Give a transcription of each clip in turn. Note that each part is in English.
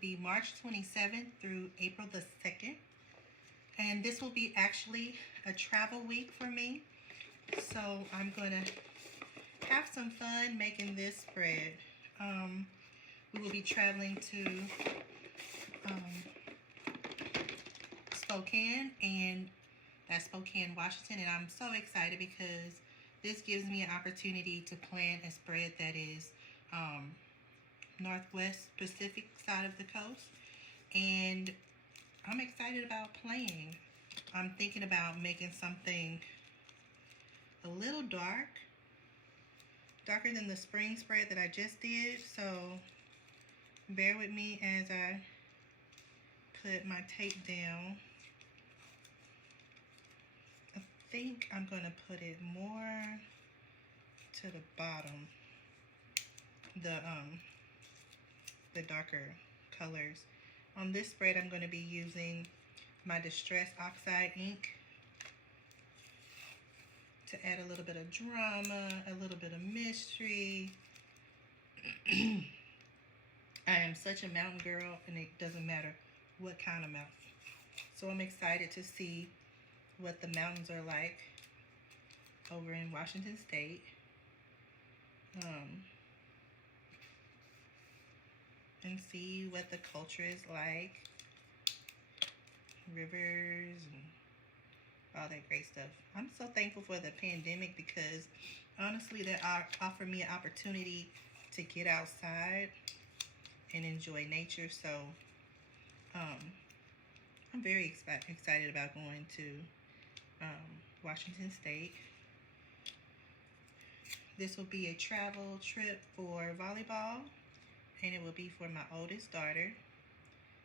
Be March 27th through April the 2nd. And this will be actually a travel week for me. So I'm going to have some fun making this spread. We will be traveling to Spokane, and that's Spokane, Washington. And I'm so excited because this gives me an opportunity to plan a spread that is Northwest Pacific side of the coast. And I'm excited about playing. I'm thinking about making something a little darker than the spring spread that I just did. So bear with me as I put my tape down. I think I'm going to put it more to the bottom, the darker colors. On this spread, I'm going to be using my Distress Oxide ink to add a little bit of drama, a little bit of mystery. I am such a mountain girl, and it doesn't matter what kind of mountain. So I'm excited to see what the mountains are like over in Washington State. And see what the culture is like. Rivers and all that great stuff. I'm so thankful for the pandemic because honestly that offered me an opportunity to get outside and enjoy nature. So I'm very excited about going to Washington State. This will be a travel trip for volleyball, and it will be for my oldest daughter.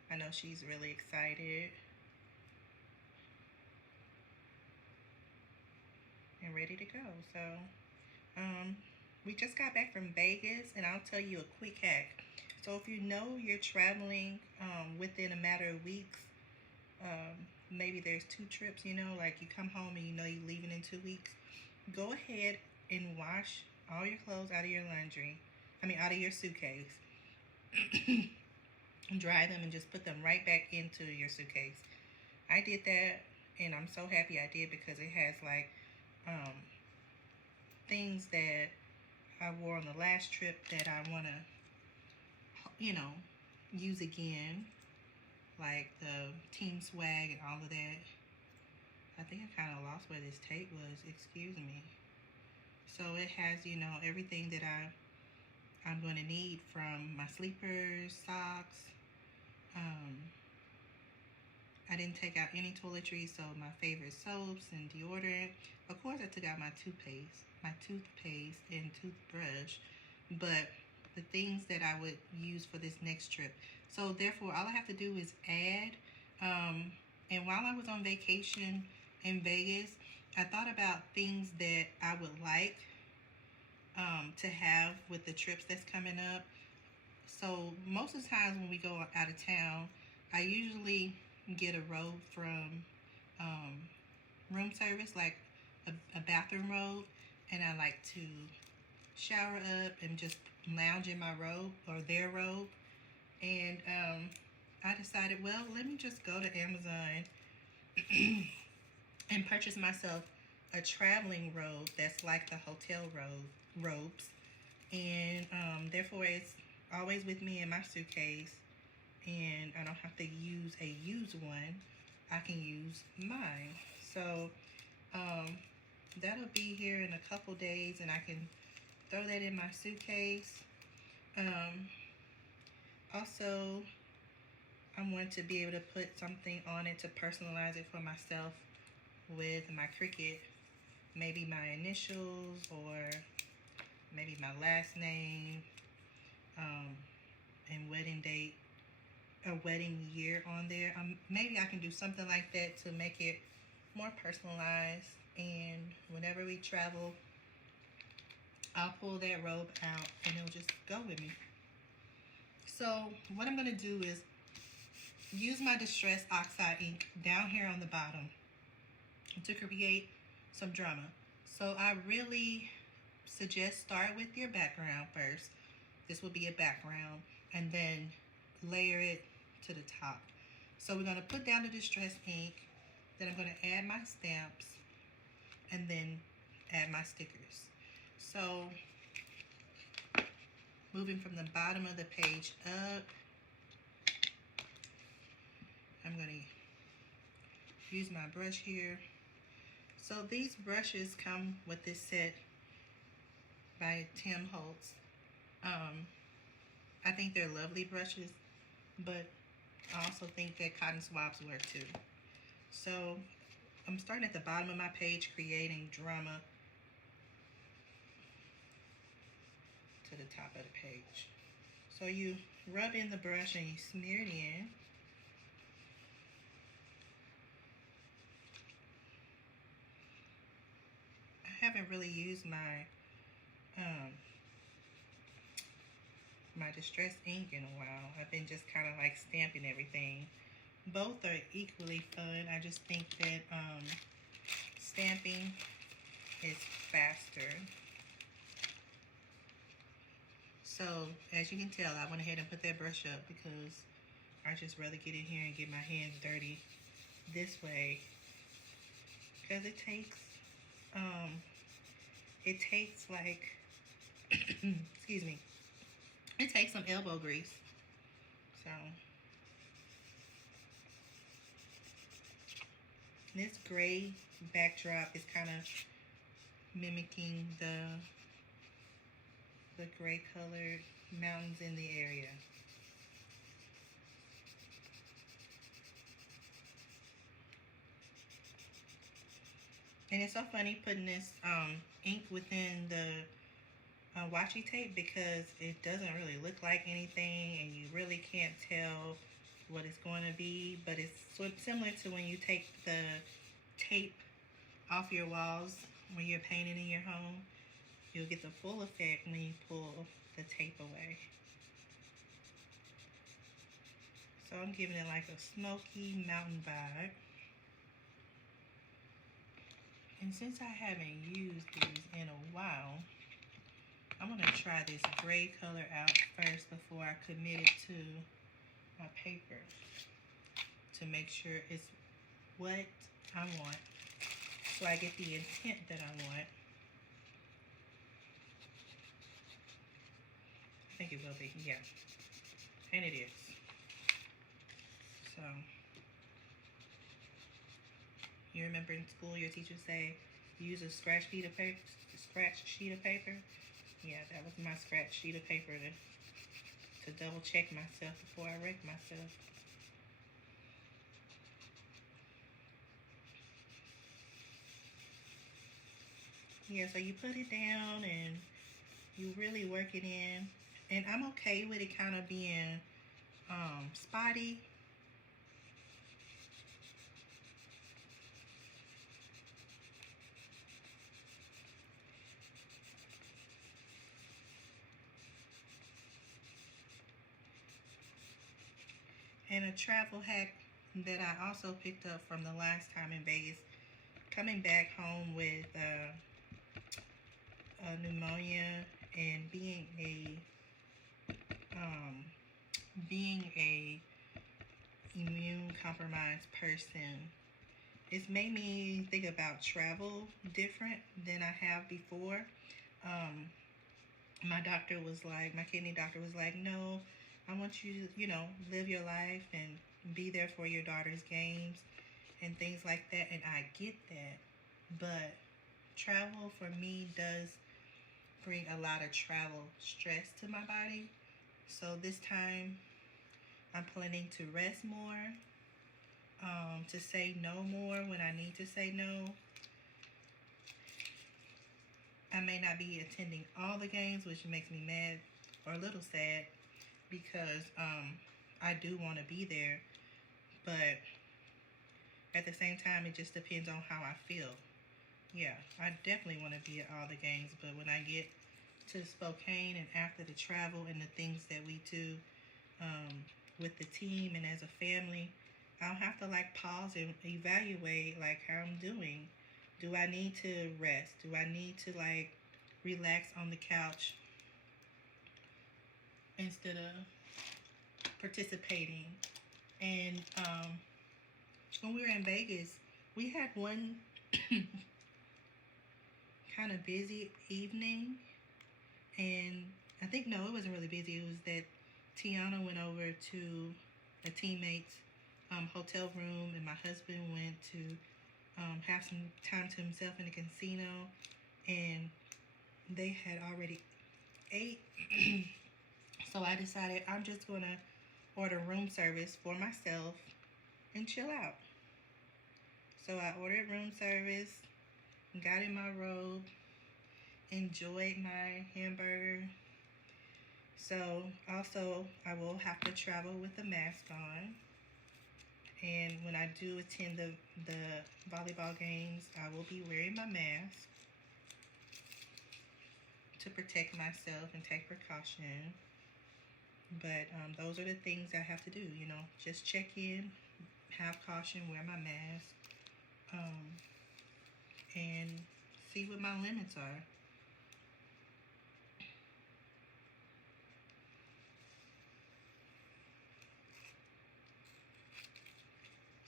I know she's really excited and ready to go. So we just got back from Vegas, and I'll tell you a quick hack. So if you know you're traveling within a matter of weeks, maybe there's 2 trips, like you come home and you know you're leaving in 2 weeks, go ahead and wash all your clothes out of your out of your suitcase. Dry them and just put them right back into your suitcase. I did that, and I'm so happy I did because it has like things that I wore on the last trip that I want to use again, like the team swag and all of that. I think I kind of lost where this tape was, excuse me. So it has everything that I'm going to need, from my sleepers, socks. I didn't take out any toiletries, so my favorite soaps and deodorant. Of course, I took out my toothpaste and toothbrush, but the things that I would use for this next trip. So therefore, all I have to do is add. And while I was on vacation in Vegas, I thought about things that I would like to have with the trips that's coming up. So most of the times when we go out of town, I usually get a robe from room service, like a bathroom robe, and I like to shower up and just lounge in my robe or their robe. And I decided, well, let me just go to Amazon and purchase myself a traveling robe that's like the hotel robes, and therefore it's always with me in my suitcase, and I don't have to use a used one. I can use mine. So that'll be here in a couple days, and I can throw that in my suitcase. Also, I want to be able to put something on it to personalize it for myself with my Cricut, maybe my initials or maybe my last name, and wedding date or wedding year on there. Maybe I can do something like that to make it more personalized, and whenever we travel, I'll pull that robe out and it'll just go with me. So what I'm going to do is use my Distress Oxide ink down here on the bottom to create some drama. So I really suggest start with your background first. This will be a background, and then layer it to the top. So we're going to put down the distress ink, then I'm going to add my stamps, and then add my stickers. So moving from the bottom of the page up, I'm going to use my brush here. So these brushes come with this set by Tim Holtz. I think they're lovely brushes, but I also think that cotton swabs work too. So I'm starting at the bottom of my page, creating drama to the top of the page. So you rub in the brush and you smear it in. I haven't really used my my distress ink in a while. I've been just kind of like stamping everything. Both are equally fun. I just think that stamping is faster. So as you can tell, I went ahead and put that brush up because I just rather get in here and get my hands dirty this way, because it takes like excuse me, it takes some elbow grease. So this gray backdrop is kind of mimicking the gray colored mountains in the area. And it's so funny putting this ink within the washi tape, because it doesn't really look like anything and you really can't tell what it's going to be, but it's sort of similar to when you take the tape off your walls when you're painting in your home. You'll get the full effect when you pull the tape away. So I'm giving it like a smoky mountain vibe. And since I haven't used these in a while, I'm going to try this gray color out first before I commit it to my paper, to make sure it's what I want, so I get the intent that I want. I think it will be, yeah. And it is. So, you remember in school your teacher say, use a scratch sheet of paper? Yeah, that was my scratch sheet of paper to double check myself before I wreck myself. Yeah, so you put it down and you really work it in. And I'm okay with it kind of being spotty. And a travel hack that I also picked up from the last time in Vegas, coming back home with pneumonia and being a immune compromised person, it's made me think about travel different than I have before. My kidney doctor was like, no, I want you to, live your life and be there for your daughter's games and things like that. And I get that. But travel for me does bring a lot of travel stress to my body. So this time I'm planning to rest more, to say no more when I need to say no. I may not be attending all the games, which makes me mad or a little sad, because I do want to be there, but at the same time, it just depends on how I feel. Yeah, I definitely want to be at all the games, but when I get to Spokane and after the travel and the things that we do with the team and as a family, I'll have to pause and evaluate how I'm doing. Do I need to rest? Do I need to relax on the couch instead of participating. And when we were in Vegas, we had one kind of busy evening, and I think no, it wasn't really busy. It was that Tiana went over to a teammate's hotel room, and my husband went to have some time to himself in the casino, and they had already ate. So I decided I'm just gonna order room service for myself and chill out. So I ordered room service, got in my robe, enjoyed my hamburger. So also I will have to travel with a mask on. And when I do attend the volleyball games, I will be wearing my mask to protect myself and take precaution. But those are the things I have to do, you know, just check in, have caution, wear my mask, and see what my limits are.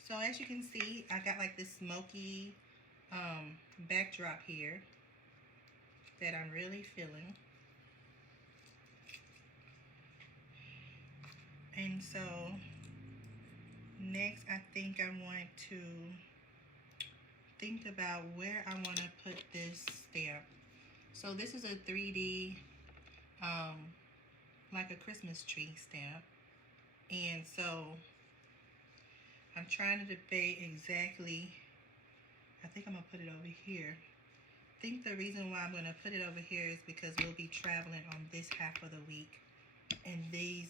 So as you can see, I got like this smoky backdrop here that I'm really feeling. And so next I think I want to think about where I want to put this stamp. So this is a 3D like a Christmas tree stamp. And so I'm trying to debate exactly, I think I'm going to put it over here. I think the reason why I'm going to put it over here is because we'll be traveling on this half of the week. And these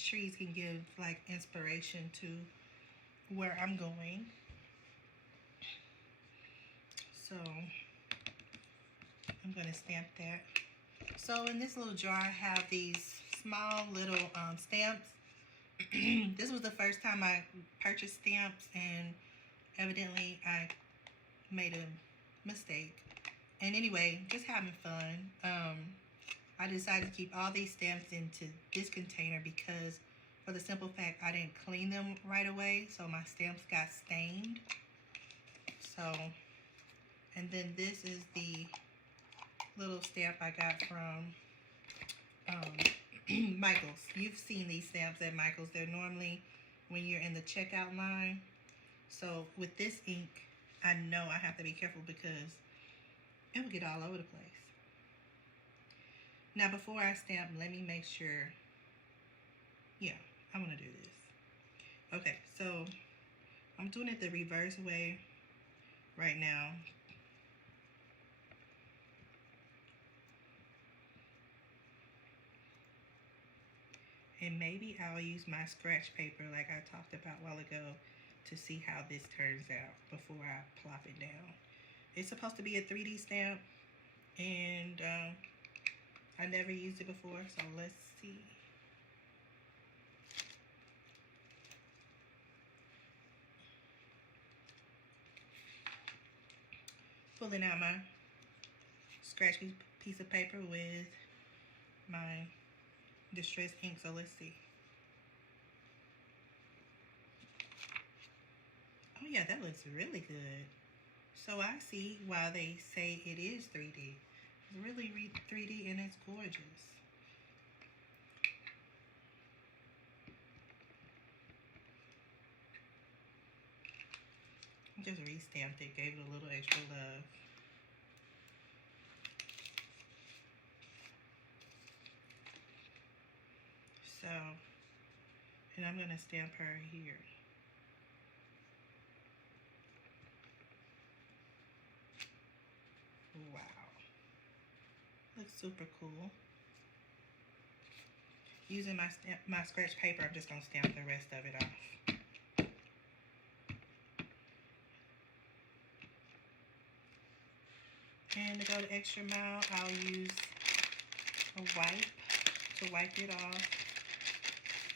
trees can give like inspiration to where I'm going. So I'm going to stamp that. So in this little jar I have these small little stamps. This was the first time I purchased stamps, and evidently I made a mistake. And anyway, just having fun. I decided to keep all these stamps into this container because for the simple fact I didn't clean them right away, so my stamps got stained. So, and then this is the little stamp I got from Michael's. You've seen these stamps at Michael's. They're normally when you're in the checkout line. So with this ink, I know I have to be careful because it will get all over the place. Now before I stamp, let me make sure. Yeah, I'm gonna do this. Okay, so I'm doing it the reverse way right now. And maybe I'll use my scratch paper like I talked about a while ago to see how this turns out before I plop it down. It's supposed to be a 3D stamp, and I never used it before, so let's see. Pulling out my scratch piece of paper with my distress ink, so let's see. Oh yeah, that looks really good. So I see why they say it is 3D. It's really 3D and it's gorgeous. Just re-stamped it, gave it a little extra love. So, and I'm gonna stamp her here. Wow. Looks super cool. Using my scratch paper, I'm just gonna stamp the rest of it off. And to go the extra mile, I'll use a wipe to wipe it off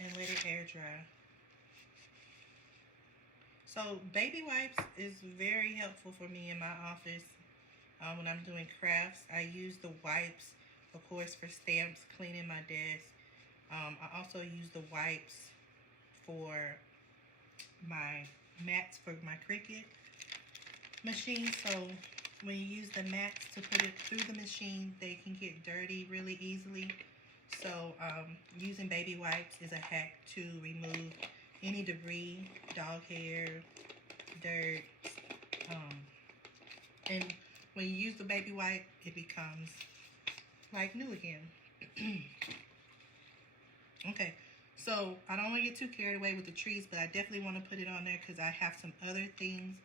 and let it air dry. So baby wipes is very helpful for me in my office. When I'm doing crafts, I use the wipes, of course, for stamps, cleaning my desk. I also use the wipes for my mats for my Cricut machine. So when you use the mats to put it through the machine, they can get dirty really easily. So using baby wipes is a hack to remove any debris, dog hair, dirt. And when you use the baby wipe, it becomes like new again. Okay, so I don't want to get too carried away with the trees, but I definitely want to put it on there because I have some other things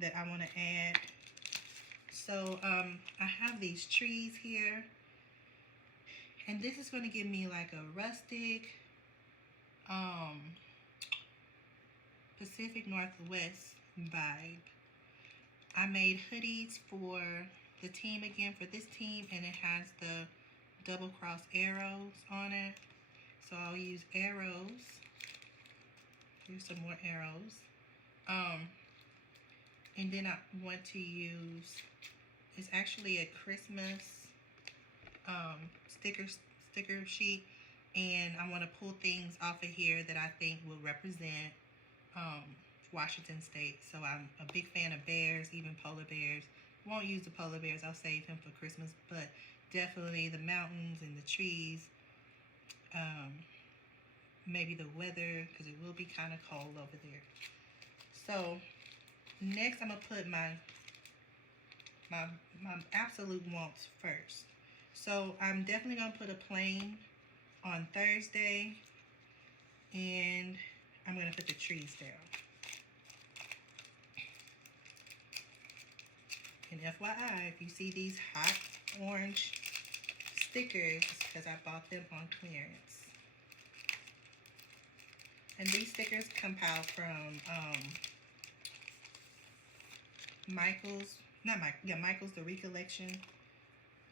that I want to add. So I have these trees here, and this is going to give me like a rustic Pacific Northwest vibe. I made hoodies for the team again, for this team, and it has the double cross arrows on it. So I'll use arrows. Here's some more arrows. And then I want to use, it's actually a Christmas sticker sheet, and I want to pull things off of here that I think will represent Washington State. So I'm a big fan of bears, even polar bears. Won't use the polar bears, I'll save him for Christmas, but definitely the mountains and the trees. Maybe the weather, because it will be kind of cold over there. So next I'm gonna put my absolute wants first. So I'm definitely gonna put a plane on Thursday, and I'm gonna put the trees down. And FYI, if you see these hot orange stickers, it's because I bought them on clearance. And these stickers compile from Michael's the Recollection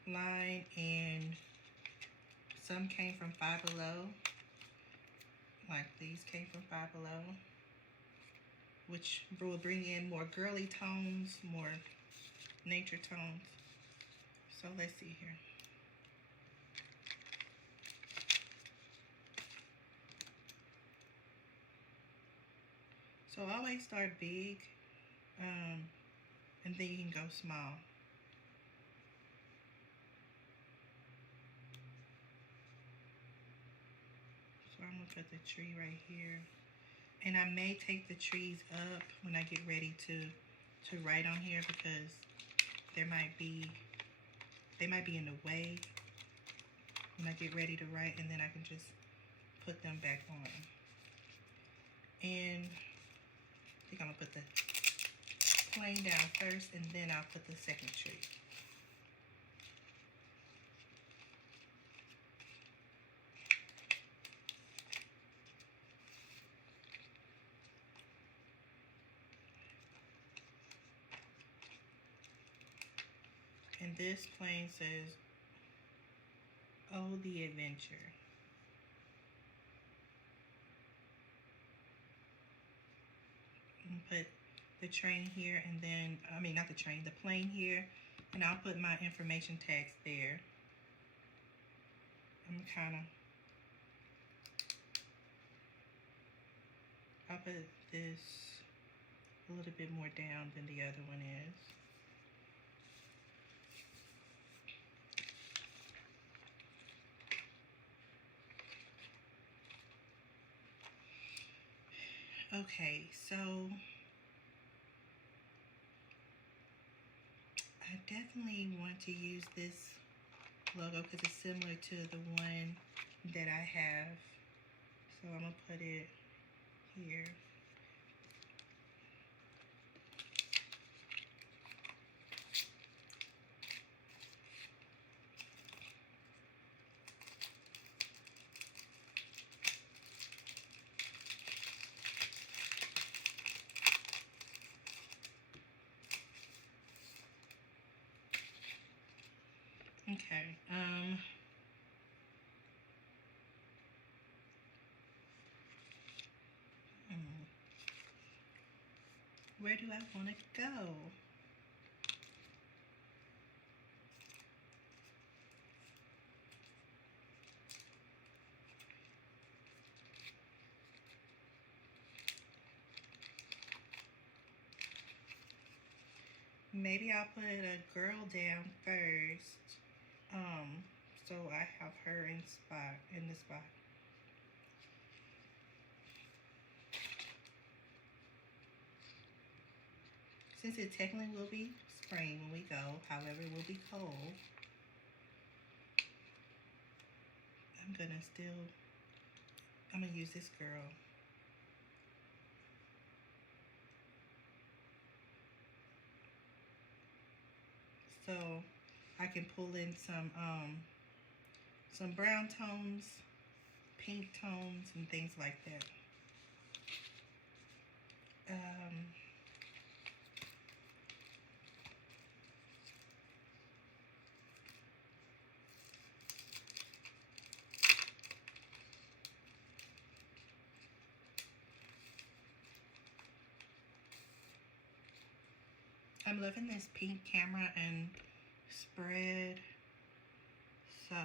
line, and some came from Five Below. Like these came from Five Below, which will bring in more girly tones, more nature tones. So let's see here. So always start big, and then you can go small. So I'm gonna put the tree right here, and I may take the trees up when I get ready to write on here, because they might be in the way when I get ready to write, and then I can just put them back on. And I think I'm gonna put the plane down first, and then I'll put the second tree. And this plane says, "Oh, the adventure." And put the train here, and then, I mean, not the train, the plane here, and I'll put my information tags there. I'll put this a little bit more down than the other one is. Okay, so I definitely want to use this logo because it's similar to the one that I have. So I'm gonna put it here. Okay, where do I want to go? Maybe I'll put a girl down first. Um, so I have her in the spot. Since it technically will be spring when we go, however, it will be cold. I'm gonna still, I'm gonna use this girl. So I can pull in some brown tones, pink tones, and things like that. Um, I'm loving this pink camera and spread. So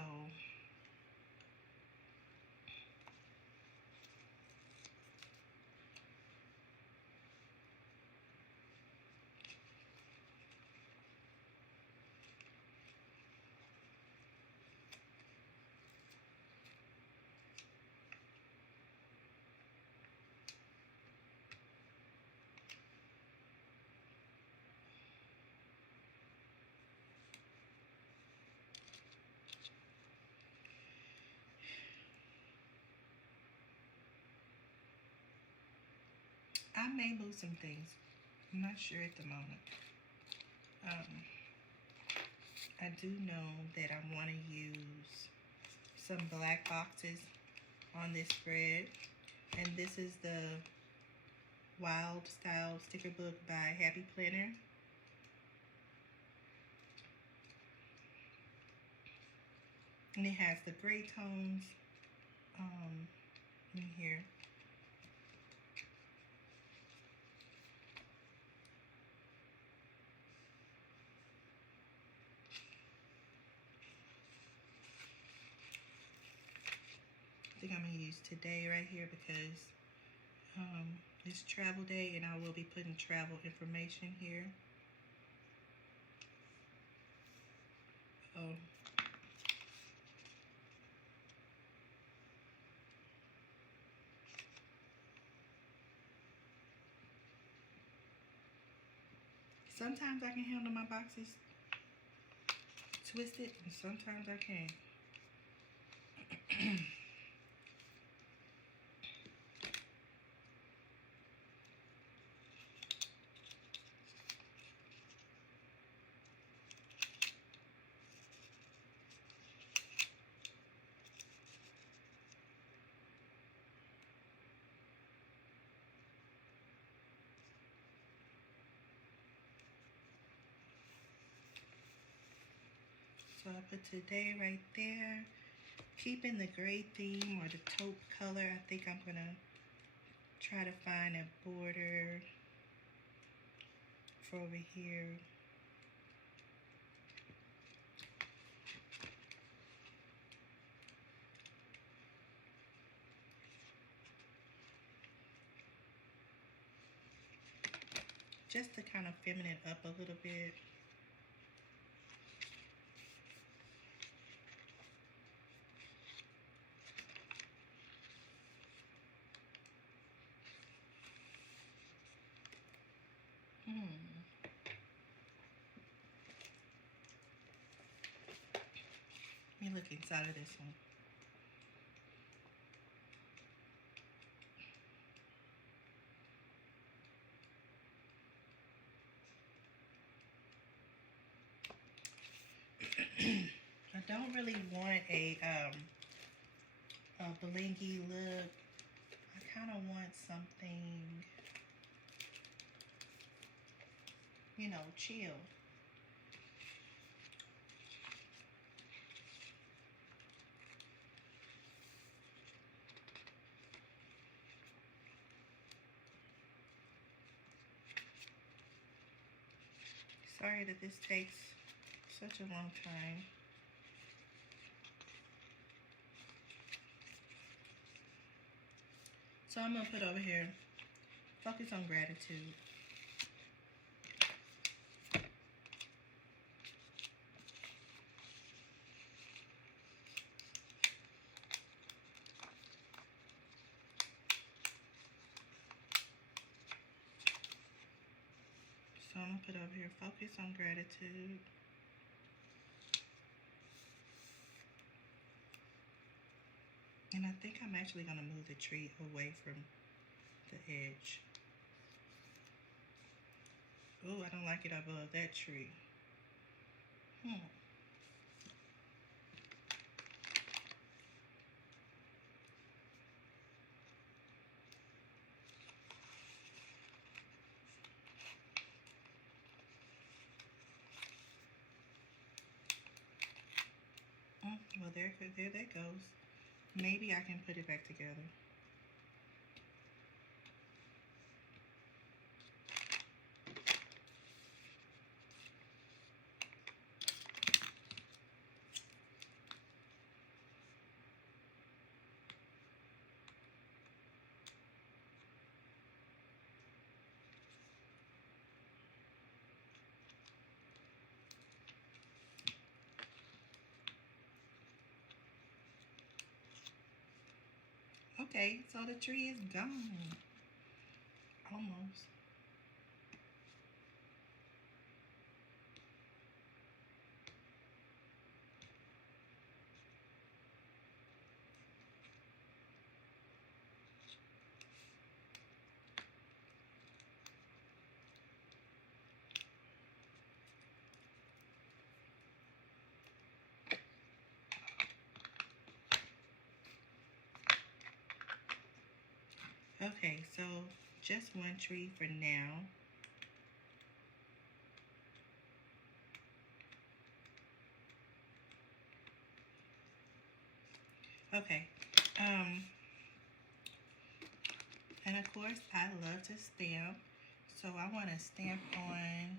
I may move some things. I'm not sure at the moment. Um, I do know that I want to use some black boxes on this spread. And this is the Wild Style sticker book by Happy Planner. And it has the gray tones in here. I think I'm going to use today right here because it's travel day and I will be putting travel information here. Oh. Sometimes I can handle my boxes twisted and sometimes I can't. So I put today right there. Keeping the gray theme or the taupe color, I think I'm gonna try to find a border for over here. Just to kind of feminine up a little bit. Let me look inside of this one. I don't really want a blingy look. I kind of want something, you know, chill. Sorry that this takes such a long time. So I'm gonna put over here, focus on gratitude. I'll put over here, focus on gratitude. And I think I'm actually going to move the tree away from the edge. Oh, I don't like it above that tree. Well, there that goes. Maybe I can put it back together. Okay, so the tree is gone. Almost. Okay, so just one tree for now. Okay. And of course, I love to stamp. So I want to stamp on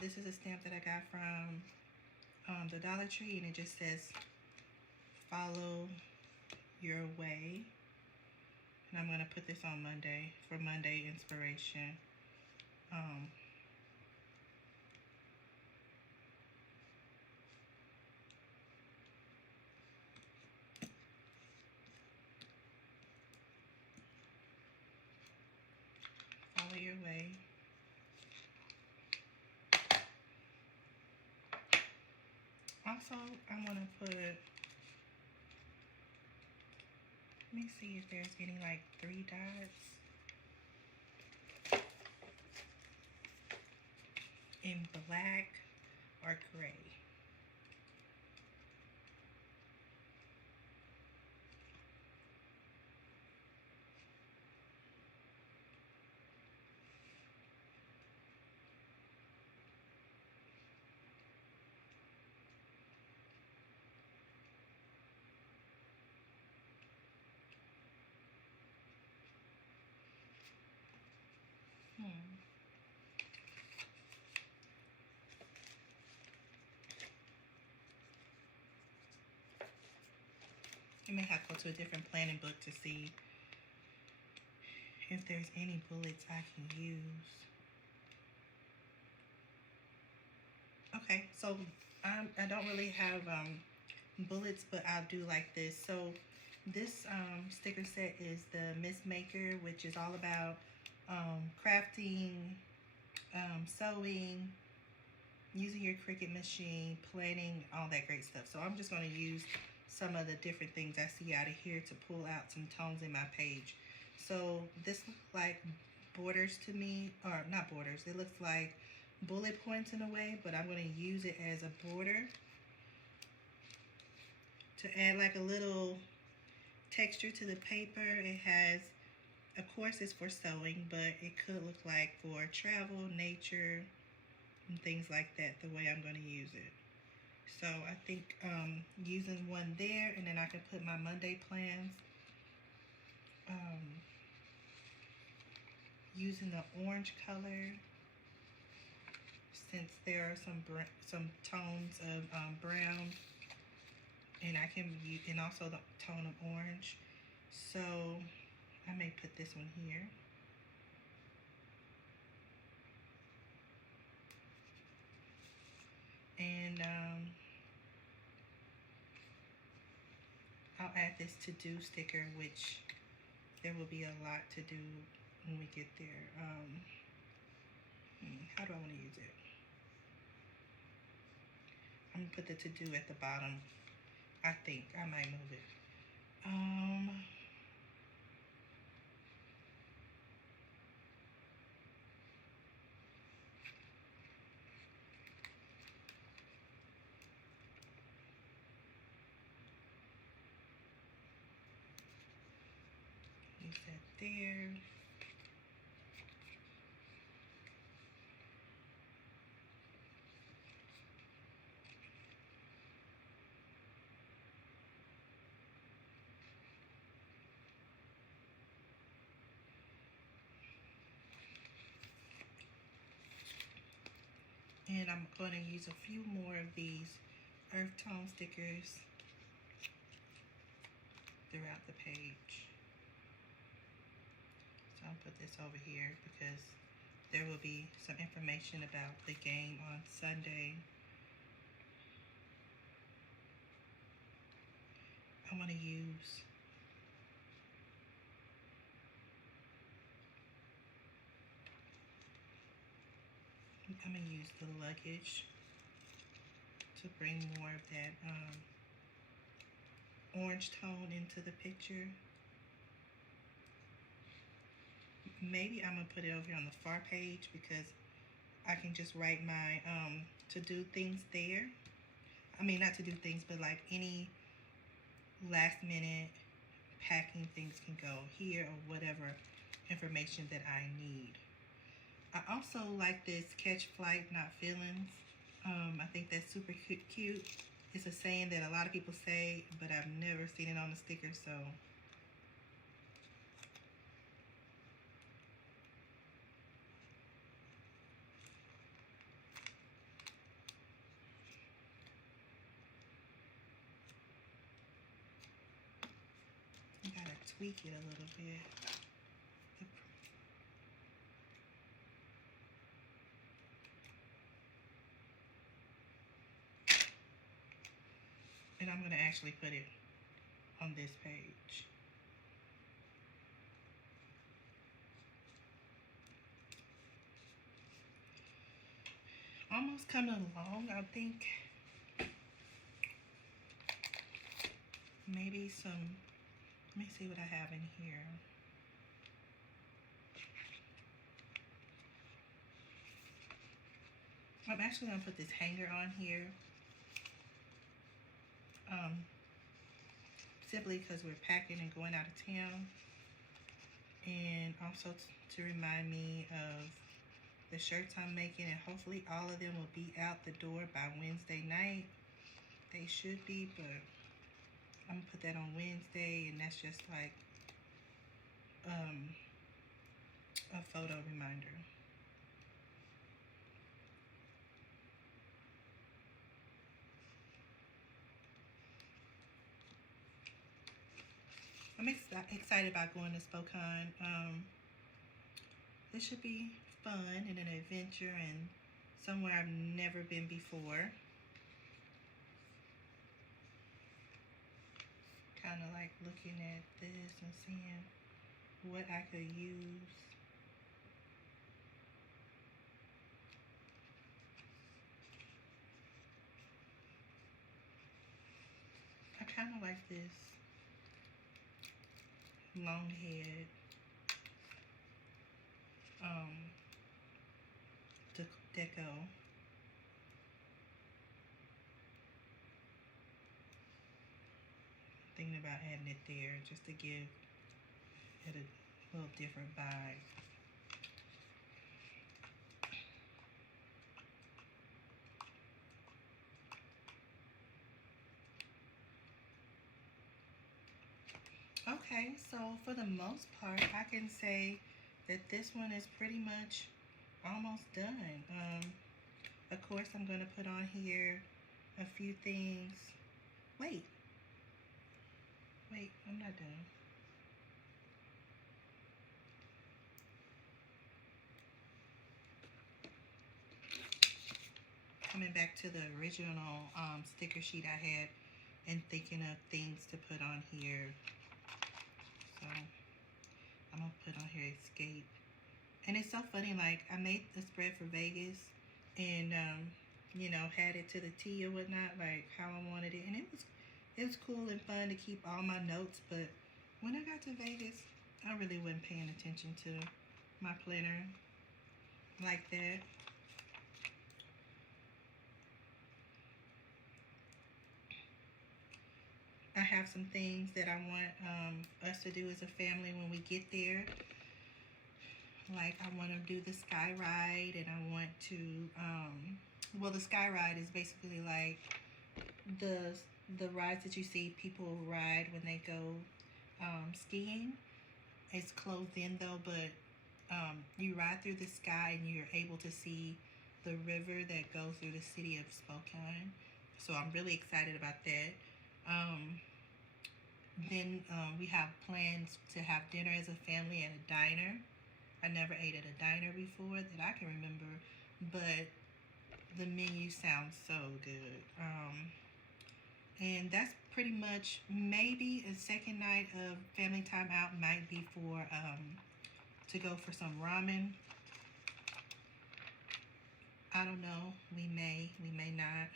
this is a stamp that I got from the Dollar Tree, and it just says follow your way. And I'm going to put this on Monday for Monday inspiration. Follow your way. Also, I'm going to put, let me see if there's any like 3 dots in black or gray. You may have to go to a different planning book to see if there's any bullets I can use. Okay, so I don't really have bullets, but I'll do like this. So this sticker set is the Miss Maker, which is all about crafting, sewing, using your Cricut machine, planning, all that great stuff. So I'm just going to use some of the different things I see out of here to pull out some tones in my page. So this looks like borders to me, or not borders, it looks like bullet points in a way, but I'm going to use it as a border to add like a little texture to the paper. It has, of course it's for sewing, but it could look like for travel, nature, and things like that, the way I'm going to use it. So I think using one there, and then I can put my Monday plans using the orange color, since there are some tones of brown, and I can use, and also the tone of orange. So I may put this one here. And I'll add this to-do sticker, which there will be a lot to do when we get there. How do I want to use it? I'm gonna put the to-do at the bottom. I think I might move it. Use that there. And I'm going to use a few more of these earth tone stickers throughout the page. So I'll put this over here because there will be some information about the game on Sunday. I want to use the luggage to bring more of that orange tone into the picture. Maybe I'm gonna put it over here on the far page because I can just write my to do things there. I mean, not to do things, but like any last minute packing things can go here, or whatever information that I need. I also like this catch flight, not feelings. I think that's super cute. It's a saying that a lot of people say, but I've never seen it on the sticker, so. You gotta tweak it a little bit. And I'm gonna actually put it on this page. Almost coming along, I think. Maybe some, let me see what I have in here. I'm actually gonna put this hanger on here. Simply because we're packing and going out of town. And also to remind me of the shirts I'm making, and hopefully all of them will be out the door by Wednesday night. They should be, but I'm gonna put that on Wednesday, and that's just like a photo reminder. I'm excited about going to Spokane. This should be fun and an adventure and somewhere I've never been before. Kind of like looking at this and seeing what I could use. I kind of like this long head deco. Thinking about adding it there just to give it a little different vibe. Okay, so for the most part, I can say that this one is pretty much almost done. Of course, I'm going to put on here a few things. Wait, I'm not done. Coming back to the original sticker sheet I had and thinking of things to put on here. So I'm gonna put on here escape. And it's so funny, like I made the spread for Vegas and you know, had it to the T or whatnot, like how I wanted it. And it was cool and fun to keep all my notes, but when I got to Vegas, I really wasn't paying attention to my planner like that. I have some things that I want us to do as a family when we get there. Like I want to do the sky ride, and I want to. Well, the sky ride is basically like the the rides that you see people ride when they go skiing. It's closed in though, but you ride through the sky and you're able to see the river that goes through the city of Spokane. So I'm really excited about that. Um, then we have plans to have dinner as a family at a diner. I never ate at a diner before that I can remember, but the menu sounds so good. And that's pretty much maybe a second night of family time out might be for to go for some ramen. I don't know. We may not.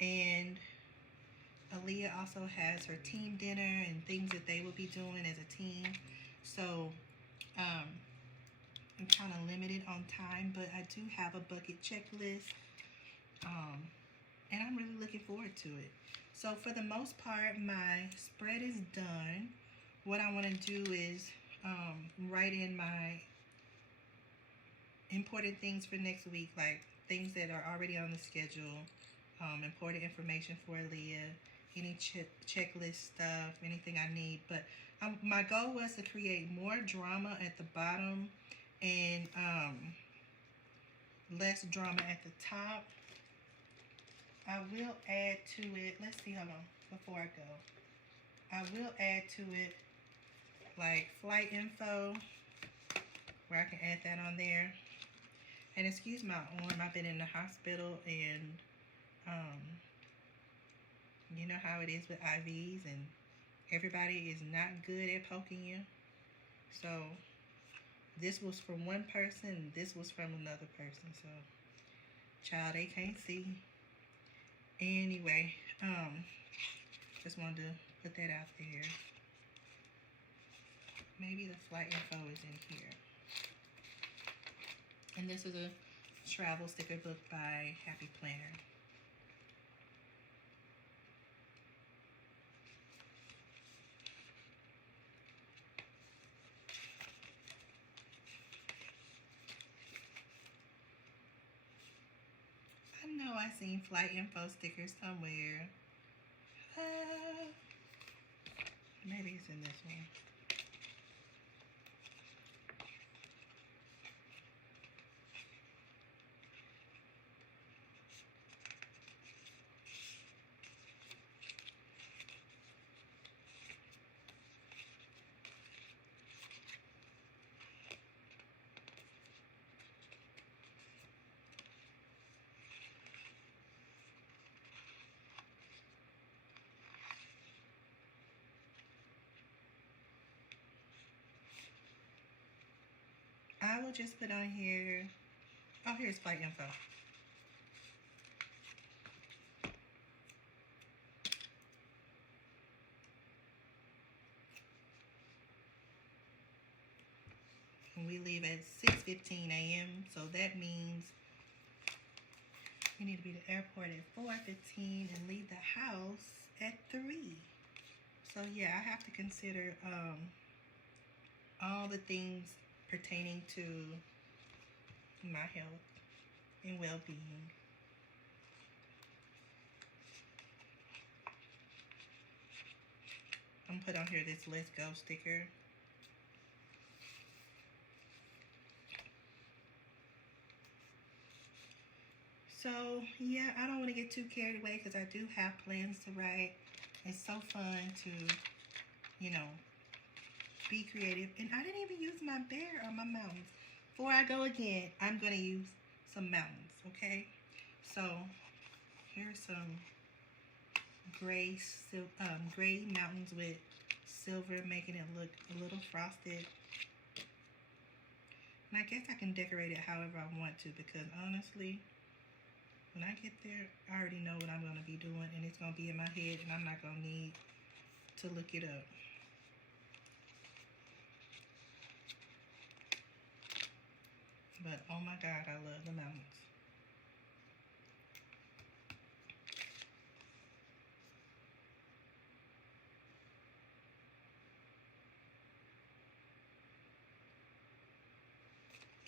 And Aaliyah also has her team dinner and things that they will be doing as a team. So um, I'm kind of limited on time, but I do have a bucket checklist, and I'm really looking forward to it. So for the most part, my spread is done. What I want to do is write in my important things for next week, like things that are already on the schedule, important information for Aaliyah, any checklist stuff, anything I need. But my goal was to create more drama at the bottom and less drama at the top. I will add to it, let's see, hold on, before I go. I will add to it like flight info, where I can add that on there. And excuse my arm, I've been in the hospital, and you know how it is with IVs, and everybody is not good at poking you. So this was from one person, this was from another person. So child, they can't see. Anyway, just wanted to put that out there. Maybe the flight info is in here. And this is a travel sticker book by Happy Planner. I know I seen flight info stickers somewhere. Maybe it's in this one. I will just put on here. Oh, here's flight info. And we leave at 6:15 a.m. So that means we need to be at the airport at 4:15 and leave the house at 3. So yeah, I have to consider all the things pertaining to my health and well-being. I'm gonna put on here this Let's Go sticker. So yeah, I don't want to get too carried away because I do have plans to write. It's so fun to, you know, be creative. And I didn't even use my bear or my mountains. Before I go again, I'm going to use some mountains, okay? So here's some gray mountains with silver, making it look a little frosted. And I guess I can decorate it however I want to, because honestly, when I get there, I already know what I'm going to be doing, and it's going to be in my head, and I'm not going to need to look it up. But oh my God, I love the mountains.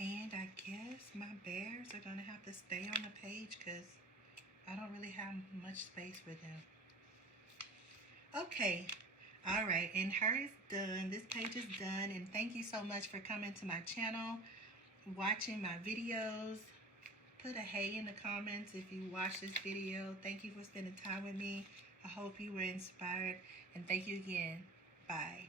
And I guess my bears are going to have to stay on the page because I don't really have much space for them. Okay. All right. And her is done. This page is done. And thank you so much for coming to my channel, watching my videos. Put a hey in the comments if you watched this video. Thank you for spending time with me. I hope you were inspired. And thank you again. Bye.